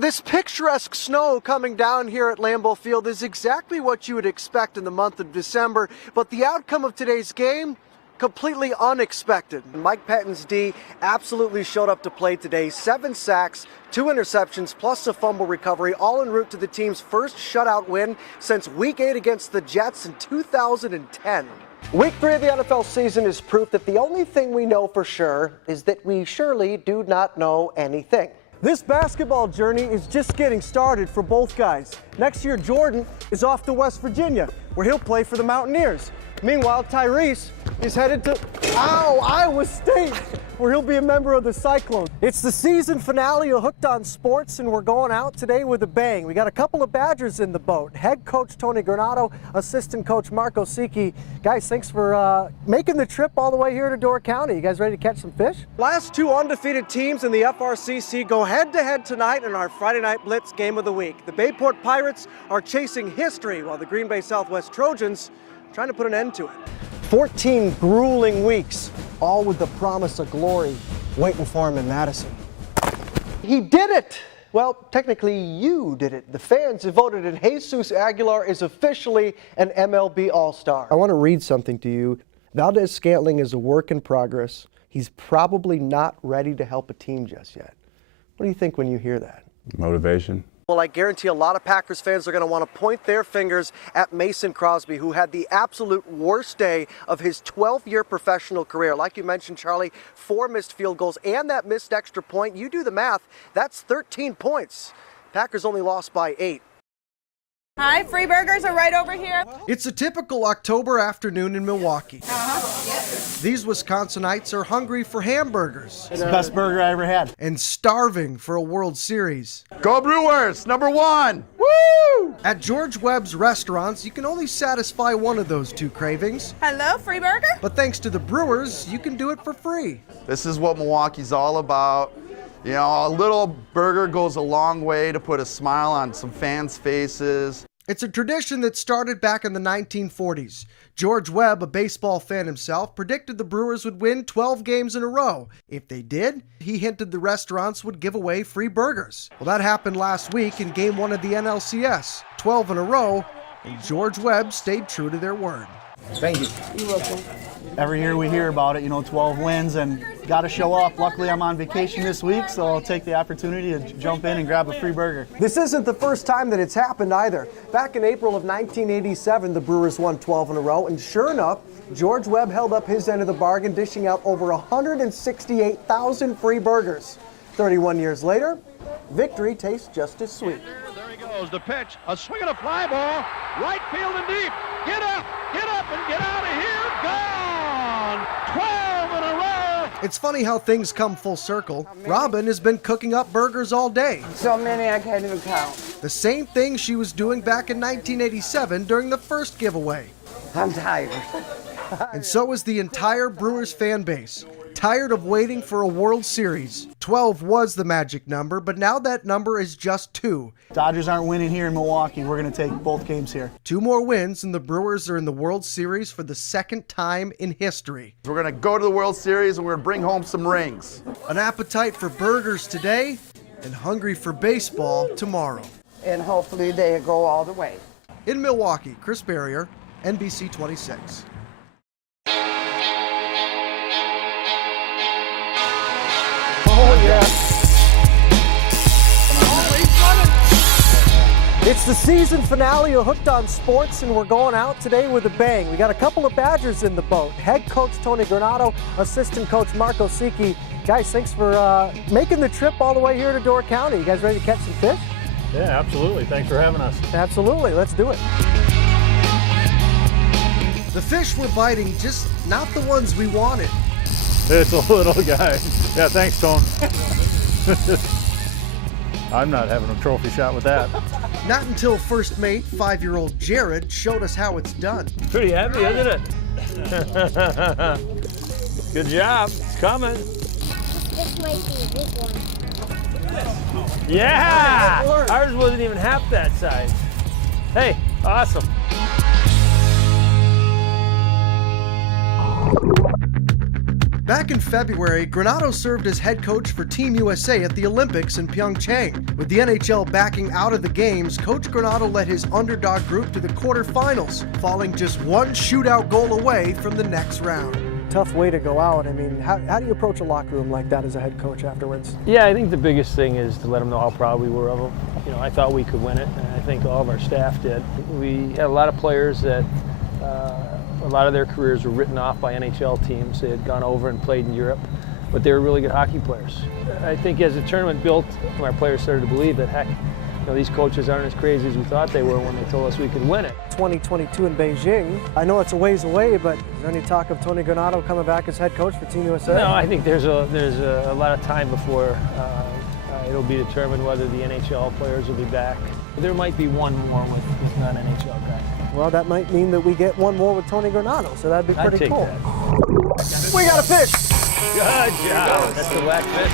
This picturesque snow coming down here at Lambeau Field is exactly what you would expect in the month of December, but the outcome of today's game, completely unexpected. Mike Pettin's D absolutely showed up to play today. 7 sacks, 2 interceptions, plus a fumble recovery, all en route to the team's first shutout win since Week 8 against the Jets in 2010. Week 3 of the NFL season is proof that the only thing we know for sure is that we surely do not know anything. This basketball journey is just getting started for both guys. Next year, Jordan is off to West Virginia, where he'll play for the Mountaineers. Meanwhile, Tyrese is headed to Iowa State, where he'll be a member of the Cyclones. It's the season finale of Hooked on Sports, and we're going out today with a bang. We got a couple of Badgers in the boat. Head coach Tony Granato, assistant coach Marco Sicchi. Guys, thanks for making the trip all the way here to Door County. You guys ready to catch some fish? Last 2 undefeated teams in the FRCC go head-to-head tonight in our Friday Night Blitz Game of the Week. The Bayport Pirates are chasing history, while the Green Bay Southwest Trojans trying to put an end to it. 14 grueling weeks, all with the promise of glory waiting for him in Madison. He did it! Well, technically you did it. The fans have voted and Jesus Aguilar is officially an MLB All-Star. I want to read something to you. Valdez Scantling is a work in progress. He's probably not ready to help a team just yet. What do you think when you hear that? Motivation. Well, I guarantee a lot of Packers fans are going to want to point their fingers at Mason Crosby, who had the absolute worst day of his 12-year professional career. Like you mentioned, Charlie, 4 missed field goals and that missed extra point. You do the math, that's 13 points. Packers only lost by 8. Hi, free burgers are right over here. It's a typical October afternoon in Milwaukee. These Wisconsinites are hungry for hamburgers. It's the best burger I ever had. And starving for a World Series. Go Brewers, #1! Woo! At George Webb's restaurants, you can only satisfy one of those 2 cravings. Hello, free burger? But thanks to the Brewers, you can do it for free. This is what Milwaukee's all about. You know, a little burger goes a long way to put a smile on some fans' faces. It's a tradition that started back in the 1940s. George Webb, a baseball fan himself, predicted the Brewers would win 12 games in a row. If they did, he hinted the restaurants would give away free burgers. Well, that happened last week in Game 1 of the NLCS. 12 in a row, and George Webb stayed true to their word. Thank you. You're welcome. Every year we hear about it, 12 wins, and got to show up. Luckily, I'm on vacation this week, so I'll take the opportunity to jump in and grab a free burger. This isn't the first time that it's happened either. Back in April of 1987, the Brewers won 12 in a row, and sure enough, George Webb held up his end of the bargain, dishing out over 168,000 free burgers. 31 years later, victory tastes just as sweet. There he goes, the pitch, a swing and a fly ball, right field and deep. Get up and get out of here, gone! 12 in a row! It's funny how things come full circle. Robin has been cooking up burgers all day. So many I can't even count. The same thing she was doing back in 1987 during the first giveaway. I'm tired. And so is the entire Brewers fan base. Tired of waiting for a World Series. 12 was the magic number, but now that number is just 2. Dodgers aren't winning here in Milwaukee. We're going to take both games here. 2 more wins, and the Brewers are in the World Series for the 2nd time in history. We're going to go to the World Series and we're going to bring home some rings. An appetite for burgers today, and hungry for baseball tomorrow. And hopefully they go all the way. In Milwaukee, Chris Barriere, NBC 26. Oh, yeah. It's the season finale of Hooked on Sports, and we're going out today with a bang. We got a couple of Badgers in the boat. Head coach Tony Granato, assistant coach Marco Sicchi. Guys, thanks for making the trip all the way here to Door County. You guys ready to catch some fish? Yeah, absolutely. Thanks for having us. Absolutely. Let's do it. The fish we're biting, just not the ones we wanted. It's a little guy. Yeah, thanks, Tone. I'm not having a trophy shot with that. Not until first mate, 5-year-old Jared, showed us how it's done. Pretty heavy, isn't it? Good job. It's coming. This might be a big one. Yeah! Ours wasn't even half that size. Hey, awesome. Back in February, Granato served as head coach for Team USA at the Olympics in Pyeongchang. With the NHL backing out of the games, Coach Granato led his underdog group to the quarterfinals, falling just one shootout goal away from the next round. Tough way to go out. I mean, how do you approach a locker room like that as a head coach afterwards? Yeah, I think the biggest thing is to let them know how proud we were of them. You know, I thought we could win it, and I think all of our staff did. We had a lot of players that a lot of their careers were written off by NHL teams. They had gone over and played in Europe, but they were really good hockey players. I think as the tournament built, our players started to believe that, heck, you know, these coaches aren't as crazy as we thought they were when they told us we could win it. 2022 in Beijing. I know it's a ways away, but is there any talk of Tony Granato coming back as head coach for Team USA? No, I think there's a lot of time before it'll be determined whether the NHL players will be back. There might be one more with non-NHL guy. Well, that might mean that we get one more with Tony Granato, so that'd be pretty I'd take cool. That. We got a fish! Good job. That's the whack fish.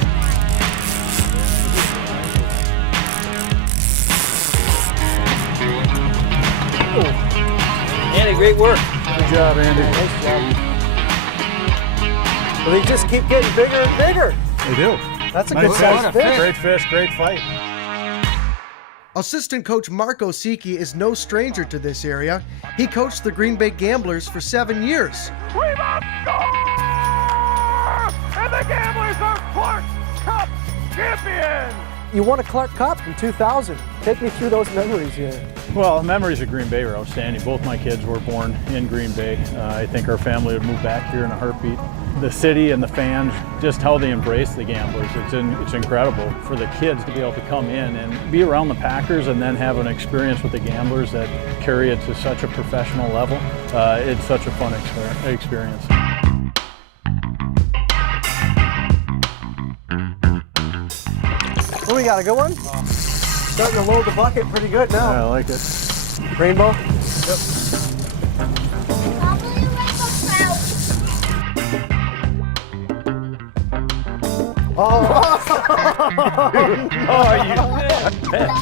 Oh. Andy, great work. Good job, Andy. Nice job. Well, they just keep getting bigger and bigger. They do. That's a good sized fish. Great fish, great fight. Assistant coach Marco Sicchi is no stranger to this area. He coached the Green Bay Gamblers for 7 years. We must score! And the Gamblers are Clark Cup champions! You won a Clark Cup in 2000. Take me through those memories here. Well, memories of Green Bay are outstanding. Both my kids were born in Green Bay. I think our family would move back here in a heartbeat. The city and the fans, just how they embrace the Gamblers, it's incredible for the kids to be able to come in and be around the Packers and then have an experience with the Gamblers that carry it to such a professional level. It's such a fun experience. Oh, we got a good one? Starting to load the bucket pretty good now. Yeah, I like it. Rainbow? Yep. Probably a rainbow trout.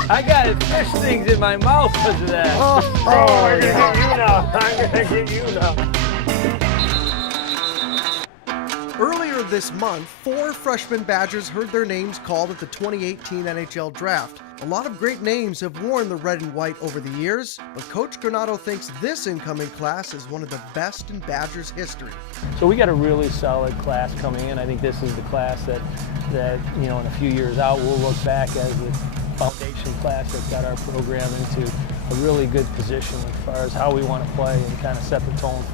I got fish things in my mouth because of that. I'm gonna get you now. I'm gonna get you now. Earlier this month, 4 freshman Badgers heard their names called at the 2018 NHL Draft. A lot of great names have worn the red and white over the years, but Coach Granato thinks this incoming class is one of the best in Badgers history. So we got a really solid class coming in. I think this is the class that you know, in a few years out, we'll look back as the foundation class that got our program into a really good position as far as how we want to play and kind of set the tone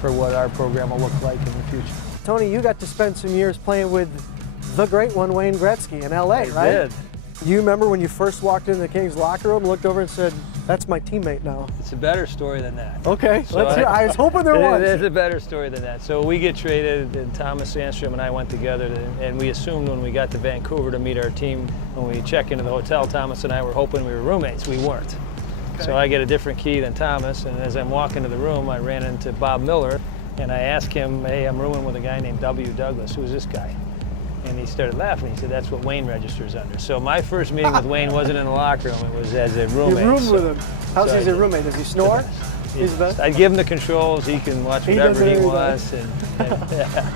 for what our program will look like in the future. Tony, you got to spend some years playing with the great one, Wayne Gretzky, in LA, right? I did. You remember when you first walked into the Kings locker room, looked over and said, that's my teammate now? It's a better story than that. Okay, So let's hear. I was hoping there was. It's a better story than that. So we get traded, and Thomas Sandstrom and I went together, and we assumed when we got to Vancouver to meet our team, when we check into the hotel, Thomas and I were hoping we were roommates. We weren't. Okay. So I get a different key than Thomas, and as I'm walking to the room, I ran into Bob Miller, and I asked him, hey, I'm rooming with a guy named W. Douglas. Who's this guy? And he started laughing. He said, that's what Wayne registers under. So my first meeting with Wayne wasn't in the locker room. It was as a roommate. You roomed with him. How's he as a roommate? Does he snore? He's the best. I'd give him the controls. He can watch whatever he wants. And yeah.